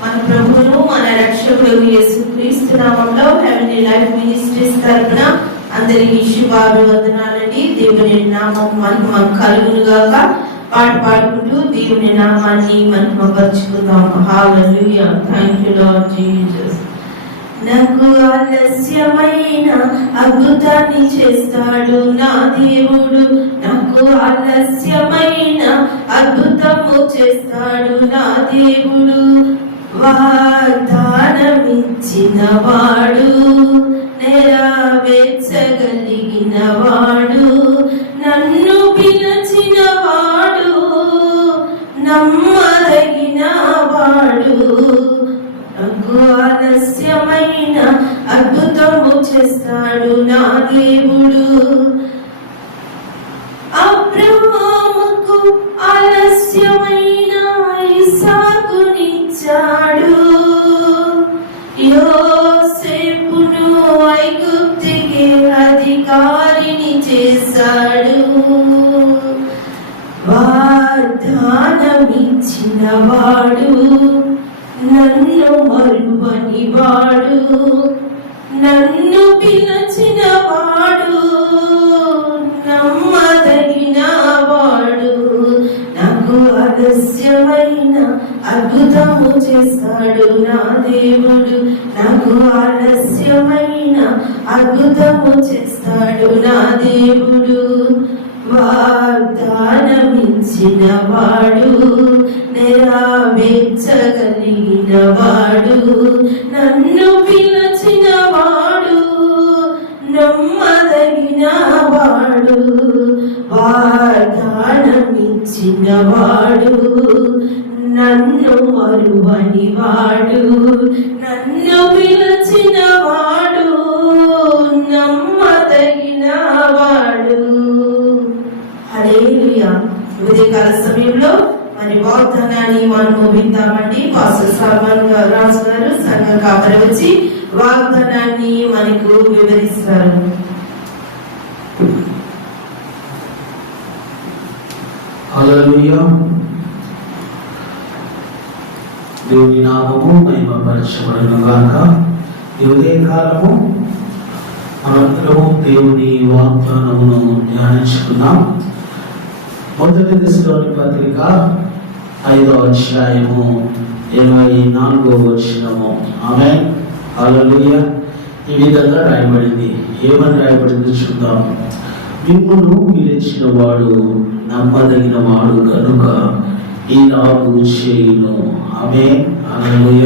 మన ప్రభువును మన రక్షకుడు యేసు క్రీస్తు నామంలో హెవెన్లీ లైఫ్ మినిస్ట్రీస్ తరపున అందరికీ శుభాభివందనాలండి. దేవుని నామం మహిమ కలుగును గాక పాట పాడుకుంటూ దేవుని నామాన్ని మహిమపరుచుకుందాం. హాలూయా థ్యాంక్ యూ లార్డ్ జీసస్ నాకు ఆలస్యమైన అద్భుతాన్ని చేస్తాడు నా దేవుడు. నాకు ఆలస్యమైన అద్భుతము చేస్తాడు నా దేవుడు. వాగ్దానమిచ్చిన వాడు నెరవేర్చగలిగిన వాడు నన్ను పిలిచిన వాడు నమ్మదగిన వాడు నాకు ఆలస్యమైన అద్భుతము చేస్తాడు నా దేవుడు. అబ్రహాముకు ఆలస్యమైన వాగ్దానమిచ్చిన నన్ను మరువని వాడు నన్ను పిలచిన వాడు నమ్మదగిన వాడు నాకు ఆలస్యమైన అద్భుతము చేస్తాడు నా దేవుడు నాకు ఆలస్యమైన అద్భుతము చేస్తాడు నా దేవుడు. నెరవేర్చగలిగిన వాడు నన్ను పిలచిన వాడు నమ్మదగిన వాడు వాగ్దానమిచ్చిన వాడు నన్ను మరువని వాడు నన్ను పిలచిన వాడు నమ్మదగిన వాడు హల్లెలూయా. ఉదయకాల సమయంలో మరి వాగ్దానాన్ని మనకు విందామండి. పాస్టర్ సాల్మాన్ రాజు గారు సంఘ కాపరి వచ్చి వాగ్దానాన్ని మనకు వివరిస్తారు. దేవుని నామము మహిమ మహిమపరచబడును గాక. ఉదయ కాలము మనందరము దేవుని వాగ్దానమును ధ్యానించుకున్నాం మొదటి దశలోని పత్రిక ఐదో అధ్యాయము ఇరవై నాలుగో వచ్చినము ఆమె అలలుయ ఈ విధంగా రాయబడింది. ఏమని రాయబడింది చూద్దాం. మిమ్మల్ని పిలిచిన వాడు నమ్మదగిన వాడు కనుక ఈనాడు చేయును. ఆమె అలలుయ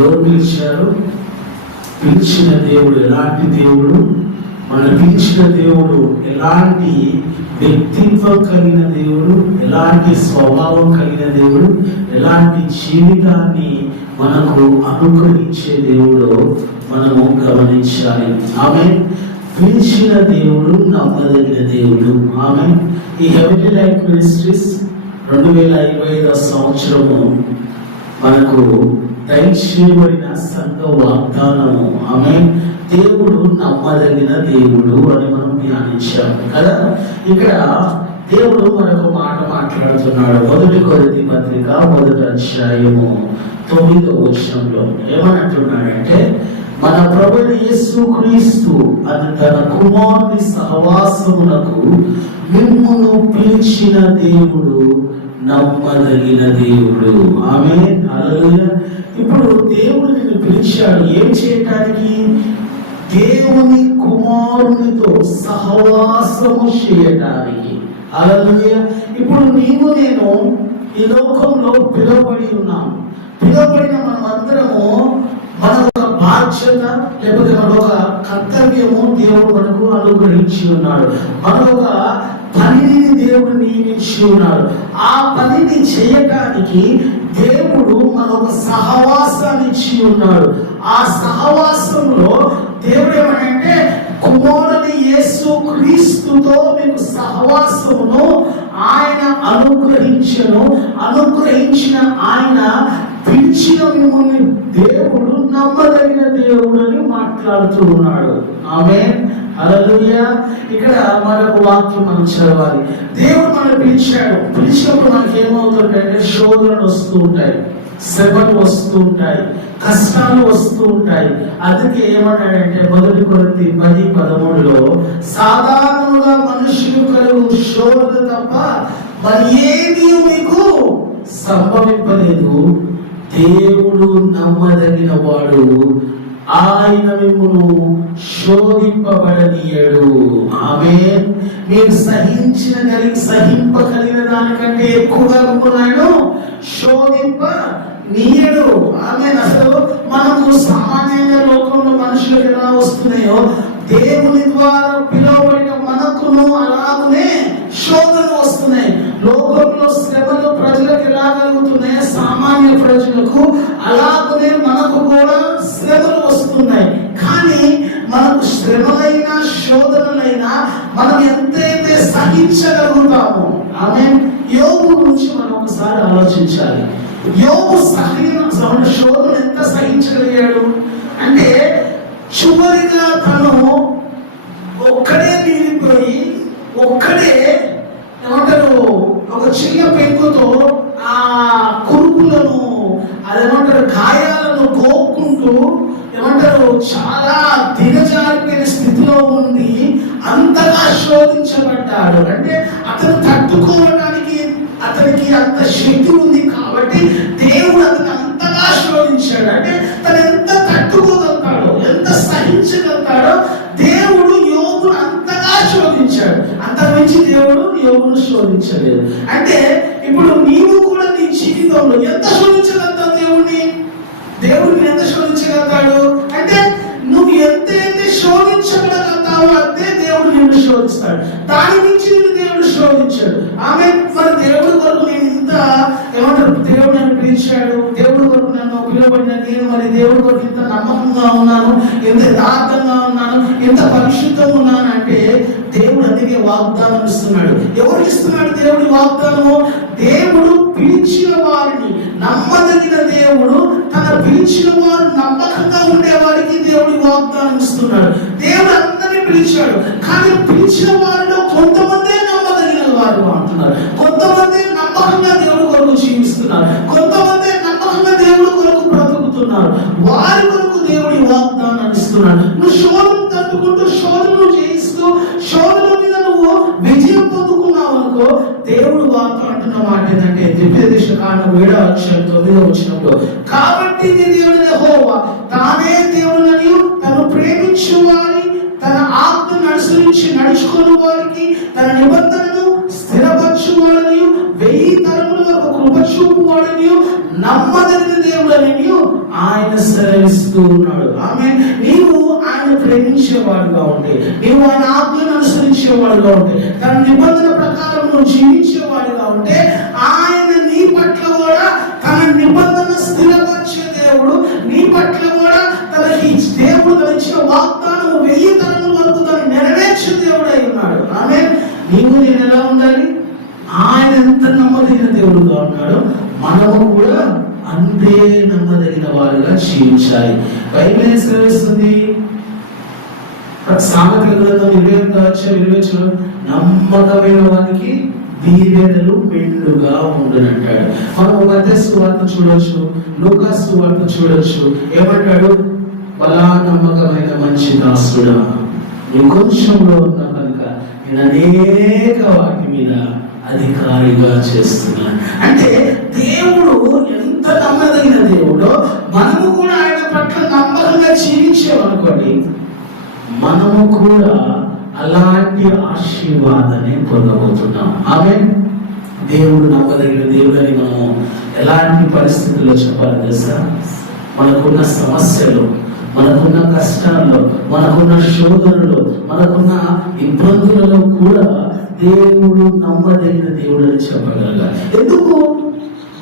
ఎవరు పిలిచారు? పిలిచిన దేవుడు ఎలాంటి దేవుడు? మనం పిలిచిన దేవుడు ఎలాంటి వ్యక్తిత్వం కలిగిన దేవుడు ఎలాంటి స్వభావం కలిగిన దేవుడు ఎలాంటి జీవితాన్ని మనకు అనుగ్రహించే దేవుడు మనము గమనించాలి. ఆమె పిలిచిన దేవుడు నమ్మదగిన దేవుడు. ఆమె ఈ హెవెన్లీ లైఫ్ మినిస్ట్రీస్ రెండు వేల ఇరవై ఐదవ సంవత్సరము మనకు దయచేయబడిన సంఘ వాగ్దానము. ఆమె దేవుడు నమ్మదగిన దేవుడు అని మనం ధ్యానించాము కదా? ఇక్కడ దేవుడు మరొక మాట మాట్లాడుతున్నాడు. మొదటి కొరతి పత్రిక మొదటి అధ్యాయము తొమ్మిదో వచనంలో. ఏమంటున్నాడంటే మన ప్రభు యేసు క్రీస్తు అది తన కుమారుని సహవాసమునకు మిమ్మును పిలిచిన దేవుడు నమ్మదగిన దేవుడు. ఆమె హల్లెలూయా. ఇప్పుడు దేవుడు నిన్ను పిలిచాడు. ఏం చేయటానికి? దేవుని కుమారునితో సహవాసము చేయటానికి. హల్లెలూయా. ఇప్పుడు నీవు నేను ఈ లోకంలో పిలువబడి ఉన్నాం పిలువబడిన మనం అందరము మన ఒక బాధ్యత లేకపోతే మన ఒక కర్తవ్యము దేవుడు మనకు అనుగ్రహించి ఉన్నాడు. మన ఒక పనిని దేవుడు నియమించి ఉన్నాడు. ఆ పనిని చేయటానికి దేవుడు మన ఒక సహవాసాన్ని ఇచ్చి ఉన్నాడు. ఆ సహవాసంలో దేవుడు ఏమనంటే కుమారుని యేసు క్రీస్తుతో మీకు సహవాసమును ఆయన అనుగ్రహించను. అనుగ్రహించిన ఆయన పిలిచిన మిమ్మల్ని దేవుడు నమ్మదగిన దేవుడు అని మాట్లాడుతూ ఉన్నాడు. ఆమె అలలుయ ఇక్కడ మరొక వాక్యం మనం చదవాలి. దేవుడు మనం పిలిచాడు. పిలిచినప్పుడు మనకి ఏమవుతుందంటే శోధనలు వస్తూ ఉంటాయి. శ్రమలు వస్తూ ఉంటాయి కష్టాలు వస్తూ ఉంటాయి అందుకే ఏమన్నాడంటే మొదటి కొరింథీ పది పదమూడులో సాధారణంగా మనుషులు కలుగు శోధన తప్ప మరి ఏమీ మీకు సంభవింపలేదు. దేవుడు నమ్మదగిన వాడు ఆయన మిమ్మును శోధింపబడనీయడు. ఆమె మీరు సహించిన కలిగి సహింపగలిగిన దానికంటే ఎక్కువగా మిమ్మల్ని శోధింప నీయడు ఆమె అసలు మనకు సామాన్యంగా లోకంలో మనుషులకు ఎలా వస్తున్నాయో దేవుని ద్వారా పిలువబడిన మనకును అలాగనే శోధనలు వస్తున్నాయి. లోకంలో శ్రమలు ప్రజలకు ఎలా కలుగుతున్నాయి సామాన్య ప్రజలకు అలాగనే మనకు కూడా శ్రమలు ఆమె యోగు గురించి మనం ఒకసారి ఆలోచించాలి. యోగు సహన శోధన ఎంత సహించగలిగాడు? యోగును శోధించలేదు అంటే ఇప్పుడు నీవు కూడా నీ జీవితంలో ఎంత శోధించగలుగుతావు దేవుడిని దేవుడిని ఎంత శోధించగలుగుతాడు? అంటే నువ్వు ఎంతైతే శోధించగలుగుతావో అంతే దేవుడు నిన్ను శోధిస్తాడు. దాని నుంచి నిన్ను దేవుడు శోధించాడు. ఆమె మన దేవుడి కొరకు నేను ఇంత ఏమంటారు? దేవుడు నన్ను పిలిచాడు దేవుడు కొరకు నన్ను పిలువబడిన నేను మరి దేవుడు కొరకు ఎంత నమ్మకంగా ఉన్నాను? ఎంత యథార్థంగా ఉన్నాను? ఎంత పరిశుద్ధంగా ఉన్నాను అంటే దేవుడు అందుకే వాగ్దానం ఇస్తున్నాడు. ఎవరు ఇస్తున్నాడు దేవుడి వాగ్దానము? దేవుడు పిలిచిన వారిని. నమ్మదగిన దేవుడు తన పిలిచిన వారు నమ్మకంగా ఉండే వారికి దేవుడి వాగ్దానం ఇస్తున్నాడు. దేవుడు అందరినీ పిలిచాడు. కానీ పిలిచిన వారిలో కొంతమంది కాండం తొమ్మిదో వచ్చినప్పుడు కాబట్టి నీ దేవుడు యెహోవా. తానే దేవుడని తను ప్రేమించు వారి తన ఆత్మను అనుసరించి నడుచుకుని వారికి తన నిబంధనను స్థిరపరచు వాడని వెయ్యి తరముల వరకు కృప చూపు వాడని నమ్మదగిన దేవుడని ఆయన సెలవిస్తూ ఉన్నాడు. ఆమె నీవు ఆయన ప్రేమించేవాడుగా ఉంటే నీవు ఆయన ఆత్మను అనుసరించేవాడుగా ఉంటే తన నిబంధన ప్రకారం నువ్వు జీవించేవాడుగా ఉంటే ఆ పట్ల కూడా తన నిబంధన స్థిరపరిచే దేవుడు. నీ పట్ల కూడా తనకి దేవుడు తన ఇచ్చిన వాగ్దానం వెయ్యి తరం వరకు తను నెరవేర్చే దేవుడు అయి ఉన్నాడు. ఆమె నీవు నేను ఎలా ఉండాలి? ఆయన ఎంత నమ్మదగిన దేవుడుగా ఉన్నాడు మనము కూడా అంతే నమ్మదగిన వారుగా జీవించాలి. బైబిల్ ఏం సెలవిస్తుంది? సామెతల గ్రంథం ఇరవై అధ్యాయం ఇరవై నమ్మకమైన వారికి దీవెనలు మెండుగా ఉండునంటాడు మనం మధ్య సువార్త చూడొచ్చు లూకా సువార్త చూడొచ్చు. ఏమంటాడు? బలా నమ్మకమైన మంచి దాసుడా నీ కొంచెంలో ఉన్న కనుక నేను అనేక వాటి మీద అధికారిగా చేస్తున్నాను అంటే దేవుడు ఎంత నమ్మదగిన దేవుడో మనము కూడా ఆయన పట్ల నమ్మకంగా జీవించేవనుకోండి మనము కూడా అలాంటి ఆశీర్వాదాన్ని పొందబోతున్నాం. ఆమె దేవుడు నమ్మదగిన దేవుడు అని మనము ఎలాంటి పరిస్థితుల్లో చెప్పాలి తెలుసా? మనకున్న సమస్యలు మనకున్న కష్టాల్లో మనకున్న శోధనలో మనకున్న ఇబ్బందులలో కూడా దేవుడు నమ్మదగిన దేవుడు అని చెప్పగలగాలి. ఎందుకు?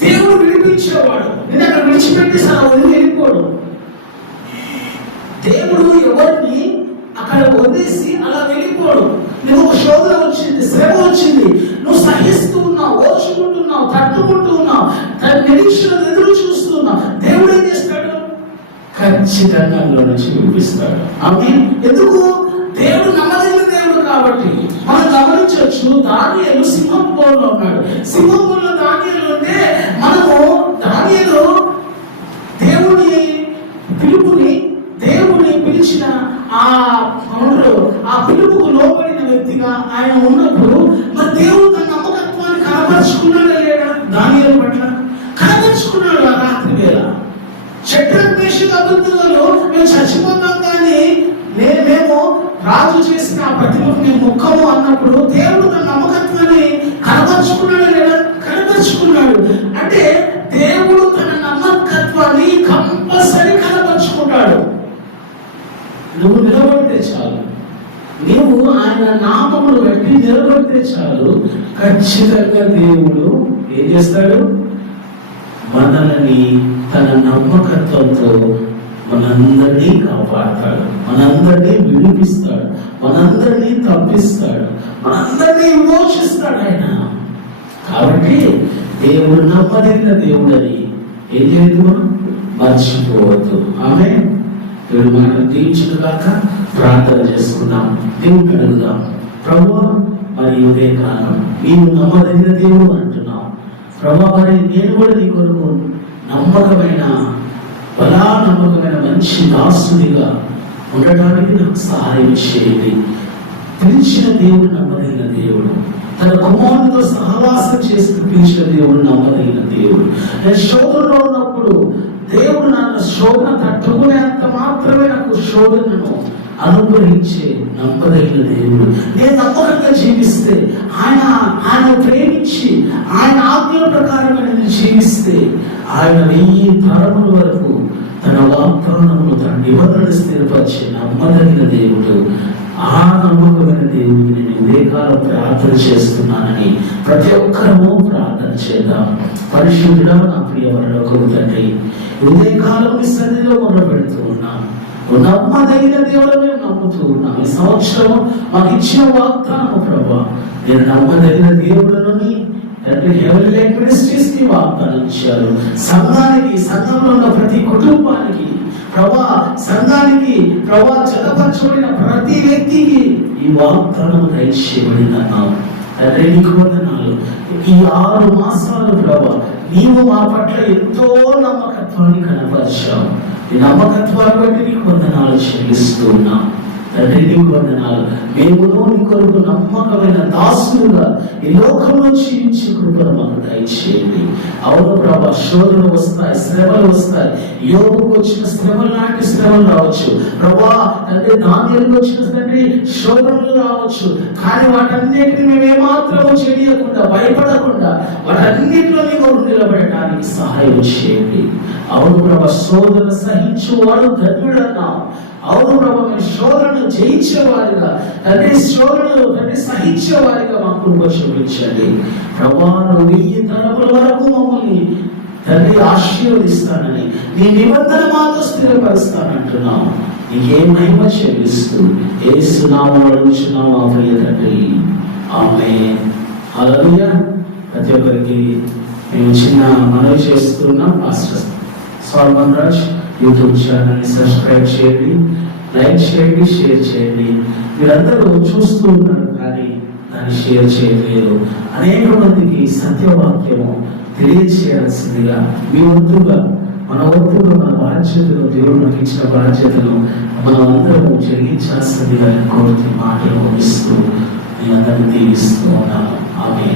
దేవుడు విడిపించేవాడు. నేను అక్కడ విడిచిపెట్టేసాను వెళ్ళిపోడు. దేవుడు ఎవరిని వదిలేసి అలా వెళ్ళిపోవడం. నువ్వు శోధన వచ్చింది శ్రమ వచ్చింది. నువ్వు సహిస్తూ ఉన్నావు ఓచుకుంటున్నావు తట్టుకుంటూ ఉన్నావు నిరీక్షణ ఎదురు చూస్తున్నావు దేవుడు ఏం చేస్తాడు? ఖచ్చితంగా చూపిస్తాడు అవి ఎందుకు? దేవుడు నమ్మదగిన దేవుడు కాబట్టి. మనం గమనించవచ్చు దానియలు సింహంపూర్లో ఉన్నాడు. సింహంపూర్లో దానియలు ఉంటే మనము దానియలు దేవుడి పిలుపుని దేవుడిని పిలిచిన ఆ ఆయన ఉన్నప్పుడు మరి దేవుడు తన నమ్మకత్వాన్ని కనపరుచుకున్నాడా లేడా దాని పట్ల కనపరుచుకున్నాడు ఆ రాత్రి వేళ. చక్రమేష అభివృద్ధిలో మేము చచ్చిపోతాం కానీ నేనేమో రాజు చేసిన ఆ ప్రతిమకు మేము ముఖము అన్నప్పుడు దేవుడు తన నమ్మకత్వాన్ని కనపరుచుకున్నాడు లేదా? కనపరుచుకున్నాడు. అంటే దేవుడు తన నమ్మకత్వాన్ని కంపల్సరీ కనపరుచుకుంటాడు. నువ్వు నిలబడి ఆయన నామములు బట్టి నిలబడితే చాలు. ఖచ్చితంగా దేవుడు ఏం చేస్తాడు? మనల్ని తన నమ్మకత్వంతో మనందరినీ కాపాడతాడు. మనందరినీ విడిపిస్తాడు. మనందరినీ తప్పిస్తాడు. మనందరినీ విమోచిస్తాడు ఆయన. కాబట్టి దేవుడు నమ్మదగిన దేవుడని ఏం చేయదు మనం? మర్చిపోవద్దు. ఆమె దేవుడు మనం దీవించిన కాక ప్రార్థన చేసుకుందాం దేవుని అడుగుదాం ప్రభు మరి ఇదే కాలం నీవు నమ్మదగిన దేవుడు అంటున్నావు. ప్రభు మరి నేను కూడా నీ కొరకు నమ్మకమైన బలా నమ్మకమైన మంచి దాసునిగా ఉండడానికి నాకు సహాయం చేయండి. పిలిచిన దేవుడు నమ్మదగిన దేవుడు. తన కుమారునితో సహవాసం చేసి పిలిచిన దేవుడు నమ్మదగిన దేవుడు. నేను శోధనలో ఉన్నప్పుడు దేవుడు నన్ను శోధన తట్టుకునేంత మాత్రమే నాకు శోధనను అనుగ్రహించే నమ్మదగిన దేవుడు. నేను నమ్మకంగా జీవిస్తే ఆయన ఆయన ప్రేమించి ఆయన ఆజ్ఞల ప్రకారంగా నేను జీవిస్తే ఆయన వెయ్యి తరముల వరకు తన వాగ్దానము తన నిబంధనలు స్థిరపరిచే నమ్మదగిన దేవుడు. ఆ నమ్మకమైన దేవుడిని నేను ఉదయకాలం ప్రార్థన చేస్తున్నానని ప్రతి ఒక్కరము ప్రార్థన చేద్దాం. పరిశుద్ధుడా నా ప్రియ తండ్రి ఉదయకాలం సన్నిధిలో మొదలు పెడుతూ ఉన్నాం. నమ్మదగిన దేవుడు మేము నమ్ముతూ ఉన్నాం. ఈ సంవత్సరం మాకు ఇచ్చిన వాగ్దానము ప్రభా నేను నమ్మదగిన దేవుడుని ఎవరి హెవెన్ మినిస్ట్రీస్కి వాగ్దానం ఇచ్చారు. సంఘానికి సంఘంలో ఉన్న ప్రతి కుటుంబానికి ప్రభా సంఘానికి ప్రభా చదపరచబడిన ప్రతి వ్యక్తికి ఈ వాగ్దానం దయచేయబడినాం అదే నీకు వందనాలు. ఈ ఆరు మాసాలు ప్రభా నీవు మా పట్ల ఎంతో నమ్మకత్వాన్ని కనపరిచావు. నమ్మకత్వాన్ని బట్టి నీకు వందనాలు చెల్లిస్తూ ఉన్నాం. రెండు వందనాలు. మేము నీ కొరకు నమ్మకమైన దాసులుగా ఈ లోకంలో జీవించే కృపను మాకు దయచేయండి. అవును ప్రభా శోధనలు వస్తాయి శ్రమలు వస్తాయి. యోగుకు వచ్చిన శ్రమలు లాంటి శ్రమలు రావచ్చు. ప్రభా తండ్రి నాణ్యాలకు వచ్చిన తండ్రి శోధనలు రావచ్చు. కానీ వాటన్నిటిని మేము ఏమాత్రం చేయకుండా భయపడకుండా వాటన్నిటిలో నీ కొరకు నిలబడటానికి సహాయం చేయండి. అవును ప్రభా శోధన సహించువాడు ధన్యుడన్నావు అవును ప్రభు మేము శోధనను జయించేవారిగా తండ్రి శోధనలు తండ్రి సహించేవారిగా మా కృప చూపించండి. ప్రభా నువ్వు వెయ్యి తరపుల వరకు మమ్మల్ని తండ్రి ఆశీర్వదిస్తానని నీ నిబంధన మాతో స్థిరపరుస్తానంటున్నావు నీకేం మహిమ చెల్లిస్తూ ఏసునామం అడుగుచున్నావు మా ప్రియ తండ్రి. ఆమె అలలుయ ప్రతి ఒక్కరికి మేము చిన్న మనవి చేస్తున్నాం పాస్టర్ సాల్మన్ రాజ్ యూట్యూబ్ ఛానల్ని సబ్స్క్రైబ్ చేయండి లైక్ చేయండి షేర్ చేయండి. మీరందరూ చూస్తూ ఉన్నారు కానీ దాన్ని షేర్ చేయలేదు. అనేక మందికి సత్యవాక్యము తెలియచేయాల్సిందిగా మీ వంతుగా మన వంతుగా మన బాధ్యతలు దేవుడు మనకి ఇచ్చిన బాధ్యతలు మనం అందరము జరిగించాల్సిందిగా కోరితే మాటలు ఇస్తూ మీ అందరినీ దీవిస్తూ ఉన్నాను ఆమె